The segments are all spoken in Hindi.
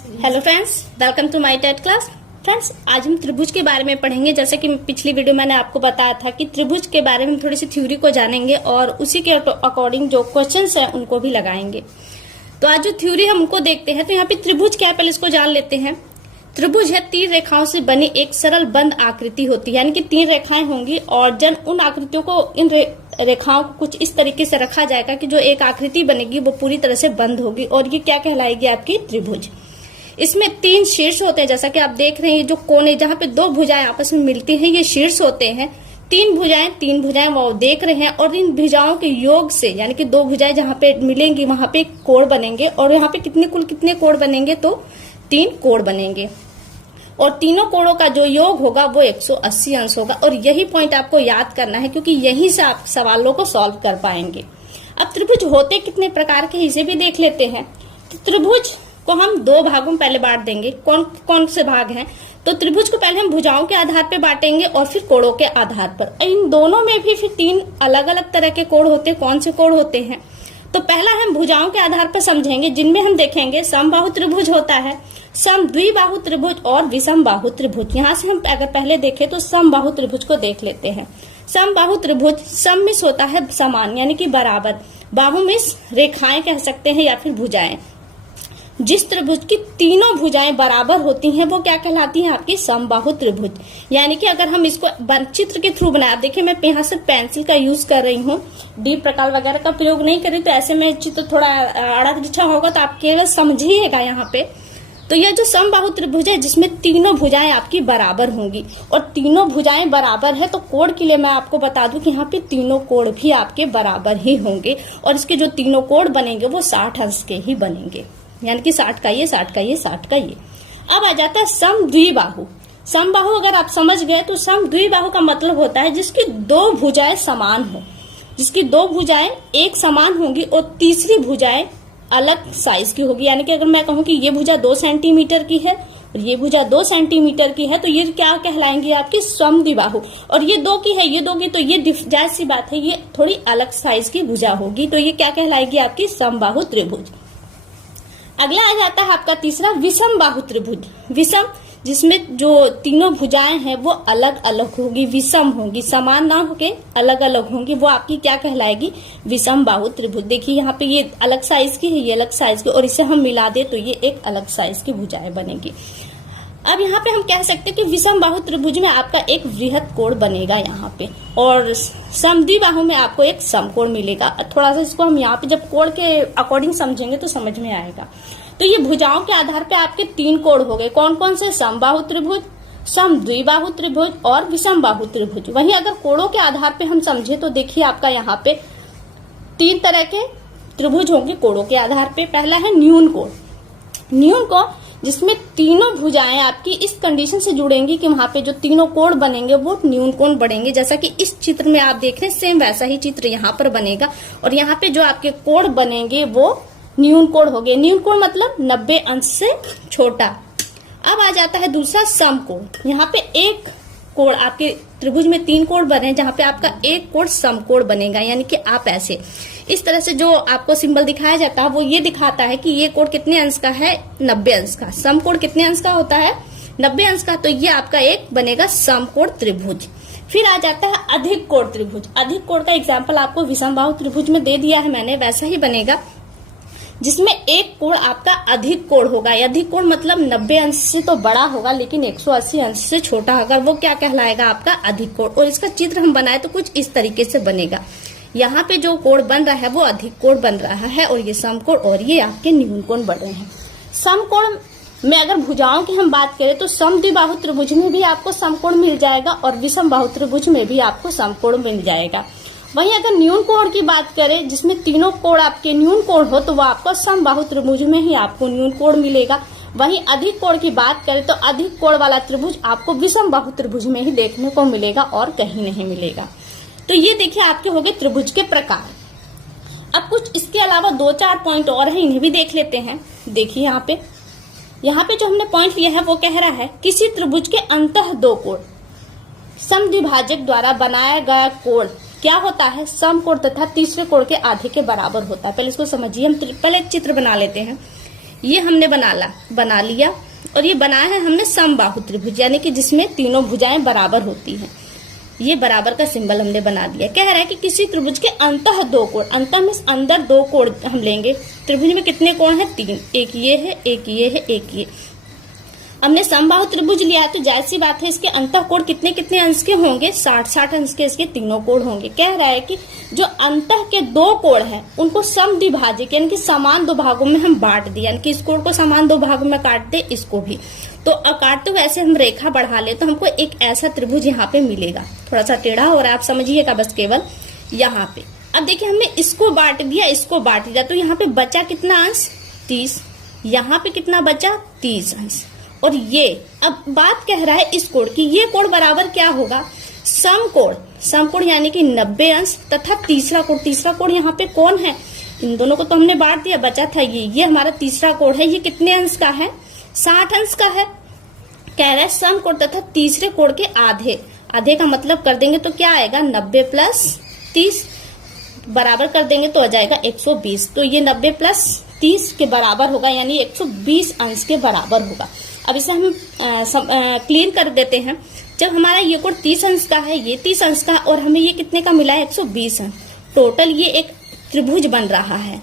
Hello friends, welcome to my TET class. Friends, आज हम त्रिभुज के बारे में पढ़ेंगे। जैसे कि पिछली वीडियो मैंने आपको बताया था कि त्रिभुज के बारे में थोड़ी सी थ्योरी को जानेंगे और उसी के अकॉर्डिंग जो क्वेश्चंस हैं उनको भी लगाएंगे। तो आज जो थ्योरी हम उनको देखते हैं, तो यहाँ पे त्रिभुज क्या है पहले इसको जान लेते हैं। त्रिभुज है तीन रेखाओं से बनी एक सरल बंद आकृति होती है, यानी कि तीन रेखाएं होंगी और उन आकृतियों को इन रेखाओं को कुछ इस तरीके से रखा जाएगा कि जो एक आकृति बनेगी वो पूरी तरह से बंद होगी और ये क्या कहलाएगी आपकी त्रिभुज। इसमें तीन शीर्ष होते हैं, जैसा कि आप देख रहे हैं जो कोने जहां पे दो भुजाएं आपस में मिलती हैं ये शीर्ष होते हैं। तीन भुजाएं वो देख रहे हैं और इन भुजाओं के योग से, यानी कि दो भुजाएं जहां पे मिलेंगी वहां पे कोण बनेंगे और यहाँ पे कितने कोण बनेंगे, तो तीन कोण बनेंगे और तीनों कोणों का जो योग होगा वो 180 अंश होगा। और यही पॉइंट आपको याद करना है क्योंकि यहीं से आप सवालों को सॉल्व कर पाएंगे। अब त्रिभुज होते कितने प्रकार के इसे भी देख लेते हैं। तो त्रिभुज को हम दो भागों में पहले बांट देंगे। कौन कौन से भाग हैं? तो त्रिभुज को पहले हम भुजाओं के आधार पर बांटेंगे और फिर कोणों के आधार पर। इन दोनों में भी फिर तीन अलग अलग तरह के कोण होते हैं। कौन से कोण होते हैं? तो पहला हम भुजाओं के आधार पर समझेंगे, जिनमें हम देखेंगे समबाहु त्रिभुज होता है, समद्विबाहु त्रिभुज और विषमबाहु त्रिभुज। यहाँ से हम अगर पहले देखें तो समबाहु त्रिभुज को देख लेते हैं। समबाहु त्रिभुज सममिस होता है समान, यानी कि बराबर। बाहुमिस रेखाएं कह सकते हैं या फिर भुजाएं। जिस त्रिभुज की तीनों भुजाएं बराबर होती हैं वो क्या कहलाती हैं? आपकी समबाहु त्रिभुज। यानी कि अगर हम इसको चित्र के थ्रू बनाए, देखिए मैं यहाँ से पेंसिल का यूज कर रही हूँ, डीप प्रकार वगैरह का प्रयोग नहीं कर रही, तो ऐसे में चित्र थोड़ा आड़ा तिरछा होगा तो आप केवल समझिएगा यहाँ पे। तो यह जो समबाहु त्रिभुज है जिसमें तीनों भुजाएं आपकी बराबर होंगी और तीनों भुजाएं बराबर है तो कोण के लिए मैं आपको बता दूं कि यहाँ पे तीनों कोण भी आपके बराबर ही होंगे और इसके जो तीनों कोण बनेंगे वो 60 अंश के ही बनेंगे, यानी कि 60 का ये, 60 का ये, 60 का ये। अब आ जाता है समद्विबाहु। समबाहु अगर आप समझ गए तो समद्विबाहु का मतलब होता है जिसकी दो भुजाएं समान हो, जिसकी दो भुजाएं एक समान होंगी और तीसरी भुजाएं अलग साइज की होगी। यानी कि अगर मैं कहूं कि ये भुजा 2 सेंटीमीटर की है और ये भुजा 2 सेंटीमीटर की है तो ये क्या कहलाएंगी? आपकी समद्विबाहु। और ये 2 की है, ये 2 की, तो ये जायज सी बात है, ये थोड़ी अलग साइज की भुजा होगी, तो ये क्या कहलाएगी? आपकी समबाहु त्रिभुज। अगला आ जाता है आपका तीसरा विषमबाहु त्रिभुज। विषम, जिसमें जो तीनों भुजाएं हैं वो अलग अलग होगी, विषम होगी, समान ना होके अलग अलग होंगी, वो आपकी क्या कहलाएगी? विषमबाहु त्रिभुज। देखिए यहाँ पे ये अलग साइज की है, ये अलग साइज की, और इसे हम मिला दे तो ये एक अलग साइज की भुजाएं बनेगी। अब यहाँ पे हम कह सकते हैं कि विषमबाहु त्रिभुज में आपका एक वृहत कोण बनेगा यहाँ पे और समद्विबाहु में आपको एक समकोण मिलेगा। थोड़ा सा इसको हम यहाँ पे जब कोण के अकॉर्डिंग समझेंगे तो समझ में आएगा। तो ये भुजाओं के आधार पे आपके तीन कोण हो गए। कौन कौन से? समबाहु त्रिभुज, समद्विबाहु त्रिभुज और विषमबाहु त्रिभुज। वहीं अगर कोणों के आधार पे हम समझे तो देखिए आपका यहाँ पे तीन तरह के त्रिभुज होंगे कोणों के आधार पे। पहला है न्यून कोण। न्यून कोण जिसमें तीनों भुजाएं आपकी इस कंडीशन से जुड़ेंगी कि वहां पे जो तीनों कोण बनेंगे वो न्यून कोण बनेंगे। जैसा कि इस चित्र में आप देख रहे हैं सेम वैसा ही चित्र यहाँ पर बनेगा और यहाँ पे जो आपके कोण बनेंगे वो न्यून कोण हो गए। न्यून कोण मतलब 90 अंश से छोटा। अब आ जाता है दूसरा समकोण। यहाँ पे एक कोण, आपके त्रिभुज में तीन कोण बने जहां पे आपका एक कोण समकोण बनेगा, यानी कि आप ऐसे इस तरह से जो आपको सिंबल दिखाया जाता है वो ये दिखाता है कि ये कोण कितने अंश का है? 90 अंश का। समकोण कितने अंश का होता है? 90 अंश का। तो ये आपका एक बनेगा समकोण त्रिभुज। फिर आ जाता है अधिक कोण त्रिभुज। अधिक कोण का एग्जाम्पल आपको विषमबाहु त्रिभुज में दे दिया है मैंने, वैसा ही बनेगा जिसमें एक कोण आपका अधिक कोण होगा। अधिक कोण मतलब 90 अंश से तो बड़ा होगा लेकिन 180 अंश से छोटा होगा, वो क्या कहलाएगा? आपका अधिक कोण। और इसका चित्र हम बनाए तो कुछ इस तरीके से बनेगा। यहाँ पे जो कोण बन रहा है वो अधिक कोण बन रहा है और ये समकोण और ये आपके न्यून कोण बन रहे हैं। समकोण में अगर भुजाओं की हम बात करें तो समद्विबाहु त्रिभुज में भी आपको समकोण मिल जाएगा और विषमबाहु त्रिभुज में भी आपको समकोण मिल जाएगा। वहीं अगर न्यून कोण की बात करें जिसमें तीनों कोण आपके न्यून कोण हो तो वो आपको समबाहु त्रिभुज में ही आपको न्यून कोण मिलेगा। वहीं अधिक कोण की बात करें तो अधिक कोण वाला त्रिभुज आपको विषमबाहु त्रिभुज में ही देखने को मिलेगा और कहीं नहीं मिलेगा। तो ये देखिए आपके हो गए त्रिभुज के प्रकार। अब कुछ इसके अलावा 2-4 पॉइंट और है, इन्हें भी देख लेते हैं। देखिए यहाँ पे जो हमने पॉइंट लिया है वो कह रहा है किसी त्रिभुज के अंतः दो कोण समद्विभाजक द्वारा बनाया गया कोण क्या होता है? समकोण तथा तीसरे कोण के आधे के बराबर होता है। पहले इसको समझिए, हम पहले चित्र बना लेते हैं। ये हमने बना लिया और ये बनाया है हमने समबाहु त्रिभुज, यानी कि जिसमें तीनों भुजाएं बराबर होती हैं। ये बराबर का सिंबल हमने बना दिया। कह रहा है कि किसी त्रिभुज के अंतः दो कोण, अंतः मींस अंदर दो कोण हम लेंगे। त्रिभुज में कितने कोण हैं? 3, एक ये है, एक ये है, एक ये। हमने समबाहु त्रिभुज लिया तो जाहिर सी बात है इसके अंतः कोण कितने कितने अंश के होंगे? 60 अंश के इसके तीनों कोण होंगे। कह रहा है कि जो अंतः के दो कोण हैं उनको समद्विभाजक यानी कि समान दो भागों में हम बांट दिए, यानी कि इस कोण को समान दो भागों में काट दे, इसको भी। तो काटते हुए ऐसे हम रेखा बढ़ा ले तो हमको एक ऐसा त्रिभुज यहाँ पे मिलेगा। थोड़ा सा टेढ़ा हो रहा है, आप समझिएगा बस केवल यहाँ पे। अब देखिए हमने इसको बांट दिया, इसको बांट दिया, तो यहाँ पे बचा कितना अंश? 30। यहाँ पे कितना बचा? 30 अंश। और ये अब बात कह रहा है इस कोण की, ये कोण बराबर क्या होगा? समकोण यानी कि 90 अंश तथा तीसरा कोण यहाँ पे कौन है? इन दोनों को तो हमने बांट दिया, बचा था ये हमारा तीसरा कोण है। ये कितने अंश का है? 60 अंश का है। कह रहा है समकोण तथा तीसरे कोण के आधे का मतलब कर देंगे तो क्या आएगा? 90 प्लस 30 बराबर कर देंगे तो आ जाएगा 120। तो ये 90 प्लस 30 के बराबर होगा, यानी 120 अंश के बराबर होगा। अब इसे हम क्लीन कर देते हैं। जब हमारा ये कोण 30 अंश का है, ये 30 अंश का है और हमें ये कितने का मिला है? 120 अंश। टोटल ये एक त्रिभुज बन रहा है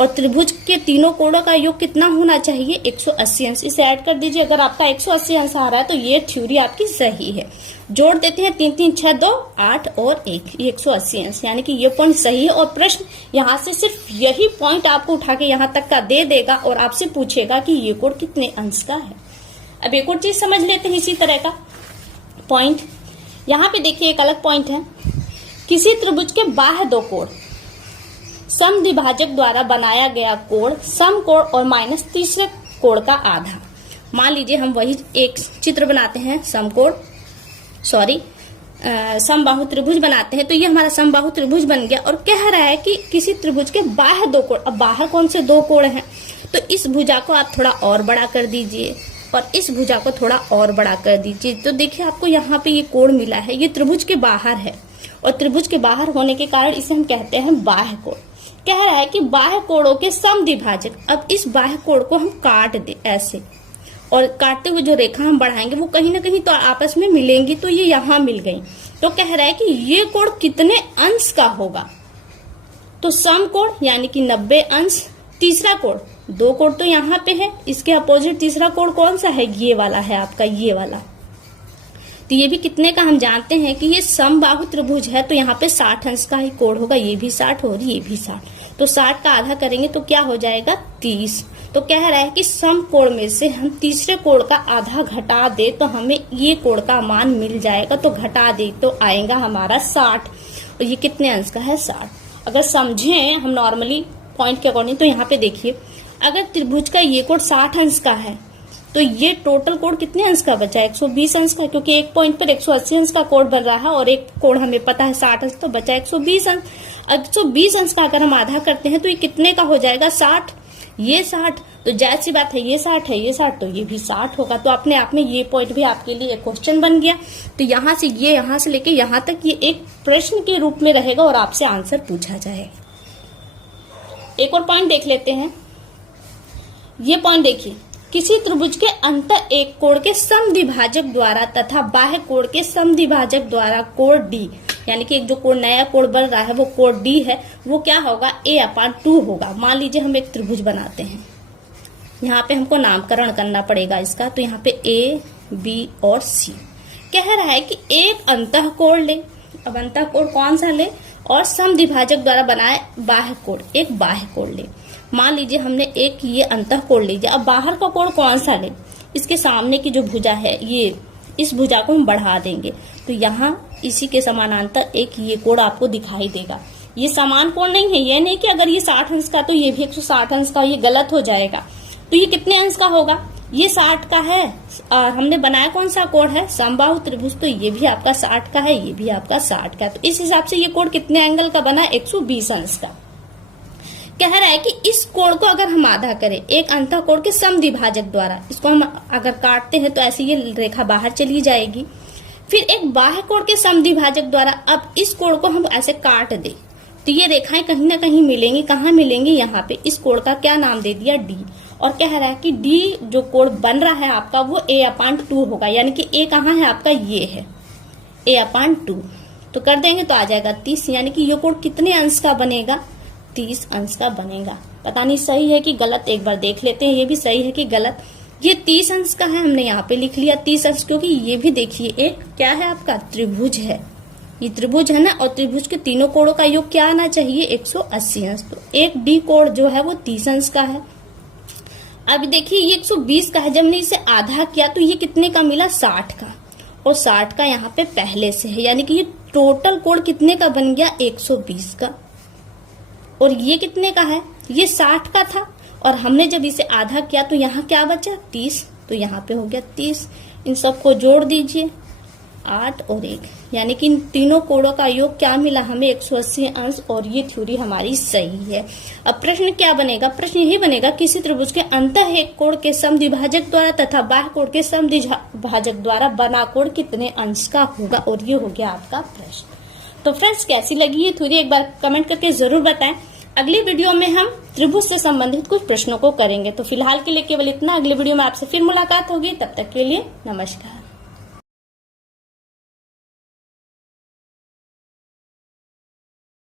और त्रिभुज के तीनों कोणों का योग कितना होना चाहिए? 180 अंश। इसे ऐड कर दीजिए। अगर आपका 180 अंश आ रहा है तो ये थ्योरी आपकी सही है। जोड़ देते हैं 3 3 6 2 8 और 1, ये 180 अंश, यानी कि ये पॉइंट सही है। और प्रश्न यहाँ से सिर्फ यही पॉइंट आपको उठा के यहाँ तक का दे देगा और आपसे पूछेगा कि ये कोण कितने अंश का है। अब एक और चीज समझ लेते हैं इसी तरह का पॉइंट। यहाँ पे देखिए एक अलग पॉइंट है। किसी त्रिभुज के बाह्य दो कोण समद्विभाजक द्वारा बनाया गया कोण समकोण और माइनस तीसरे कोण का आधा। मान लीजिए हम वही एक चित्र बनाते हैं, समबाहु त्रिभुज बनाते हैं। तो ये हमारा समबाहु त्रिभुज बन गया और कह रहा है कि किसी त्रिभुज के बाह्य दो कोण, अब बाहर कौन से दो कोण हैं? तो इस भुजा को आप थोड़ा और बड़ा कर दीजिए और इस भुजा को थोड़ा और बड़ा कर दीजिए। तो देखिए आपको यहाँ पे ये कोण मिला है, ये त्रिभुज के बाहर है और त्रिभुज के बाहर होने के कारण इसे हम कहते हैं बाह्य कोण। कह रहा है कि बाह्य कोणों के समद्विभाजक। अब इस बाह्य कोण को हम काट दे ऐसे, और काटते हुए जो रेखा हम बढ़ाएंगे वो कहीं ना कहीं तो आपस में मिलेंगी। तो ये यहाँ मिल गई। तो कह रहा है कि ये कोण कितने अंश का होगा? तो समकोण यानी कि 90 अंश। तीसरा कोण, दो कोण तो यहाँ पे है, इसके अपोजिट तीसरा कोण कौन सा है? ये वाला है आपका, ये वाला। तो ये भी कितने का हम जानते हैं कि ये समबाहु त्रिभुज है, तो यहाँ पे 60 अंश का ही कोण होगा। ये भी 60 और ये भी 60, तो 60 का आधा करेंगे तो क्या हो जाएगा? 30। तो कह रहा है कि समकोण में से हम तीसरे कोण का आधा घटा दे तो हमें ये कोण का मान मिल जाएगा। तो घटा दे तो आएगा हमारा 60 और ये कितने अंश का है? 60। अगर समझें हम नॉर्मली पॉइंट के अकॉर्डिंग, तो यहाँ पे देखिए अगर त्रिभुज का ये कोण 60 अंश का है तो ये टोटल कोण कितने अंश का बचा? 120 अंश का, क्योंकि एक पॉइंट पर 180 अंश का कोण बन रहा है और एक कोण हमें पता है 60 अंश, तो बचा 120 अंश। 120 अंश का अगर हम आधा करते हैं तो ये कितने का हो जाएगा? 60। ये 60, तो जाहिर सी बात है ये 60 है, ये 60, तो ये भी 60 होगा। तो अपने आप में ये पॉइंट भी आपके लिए एक क्वेश्चन बन गया। तो यहाँ से लेके यहाँ तक ये एक प्रश्न के रूप में रहेगा और आपसे आंसर पूछा जाए। एक और पॉइंट देख लेते हैं। ये पॉइंट देखिए, किसी त्रिभुज के अंतः एक कोण के समद्विभाजक द्वारा तथा बाह्य कोण के समद्विभाजक द्वारा कोण डी, यानी कि एक जो कोण नया कोण बन रहा है वो कोण डी है, वो क्या होगा? a/2 होगा। मान लीजिए हम एक त्रिभुज बनाते हैं, यहाँ पे हमको नामकरण करना पड़ेगा इसका। तो यहाँ पे a, b और c। कह रहा है कि एक अंतः कोण ले। अब अंतः कोण कौन सा ले? और समद्विभाजक द्वारा बनाए बाह्य कोण, एक बाह्य कोण ले। मान लीजिए हमने एक ये अंतः कोण लीजिए। अब बाहर का कोण कौन सा ले? इसके सामने की जो भुजा है, ये इस भुजा को हम बढ़ा देंगे तो यहाँ इसी के समानांतर एक ये कोण आपको दिखाई देगा। ये समान कोण नहीं है, ये नहीं कि अगर ये 60 अंश का तो ये भी 160 अंश का, ये गलत हो जाएगा। तो ये कितने अंश का होगा? ये 60 का है और हमने बनाया कौन सा कोण है? समबाहु त्रिभुज, तो ये भी आपका 60 का है, ये भी आपका 60 का है। तो इस हिसाब से ये कोण कितने एंगल का बना? 120 अंश का। कह रहा है कि इस कोण को अगर हम आधा करें एक अंतः कोण के समद्विभाजक द्वारा, इसको हम अगर काटते हैं तो ऐसे ये रेखा बाहर चली जाएगी। फिर एक बाह्य कोण के समद्विभाजक द्वारा अब इस कोण को हम ऐसे काट दे तो ये रेखाएं कहीं ना कहीं मिलेंगी। कहाँ मिलेंगी? यहाँ पे। इस कोण का क्या नाम दे दिया? डी। और कह रहा है कि डी जो कोण बन रहा है आपका वो a/2 होगा, यानी कि a कहाँ है आपका, ये है a/2। तो कर देंगे तो आ जाएगा 30, यानी कि ये कोण कितने अंश का बनेगा, 30 अंश का बनेगा। पता नहीं सही है कि गलत, एक बार देख लेते हैं ये भी सही है कि गलत। ये 30 अंश का है, हमने यहाँ पे लिख लिया 30 अंश, क्योंकि ये भी देखिए एक क्या है आपका, त्रिभुज है। ये त्रिभुज है ना, और त्रिभुज के तीनों कोणों का योग क्या आना चाहिए, 180 अंश। तो एक डी कोण जो है वो 30 अंश का है। अब देखिए ये 120 का है, जब हमने इसे आधा किया तो ये कितने का मिला, 60 का, और 60 का यहाँ पे पहले से है, यानी कि ये टोटल कोण कितने का बन गया, 120 का। और ये कितने का है, ये 60 का था, और हमने जब इसे आधा किया तो यहाँ क्या बचा, 30, तो यहाँ पे हो गया 30। इन सबको जोड़ दीजिए, 8 और 1, यानी कि इन तीनों कोणों का योग क्या मिला हमें, 180 अंश, और ये थ्योरी हमारी सही है। अब प्रश्न क्या बनेगा, प्रश्न यही बनेगा, किसी त्रिभुज के अंतः एक कोण के समद्विभाजक द्वारा तथा बाह्य कोण के समद्विभाजक द्वारा बना कोण कितने अंश का होगा, और ये हो गया आपका प्रश्न। तो फ्रेंड्स कैसी लगी ये थ्योरी एक बार कमेंट करके जरूर बताएं। अगली वीडियो में हम त्रिभुज से संबंधित कुछ प्रश्नों को करेंगे। तो फिलहाल के लिए केवल इतना, अगली वीडियो में आपसे फिर मुलाकात होगी, तब तक के लिए नमस्कार।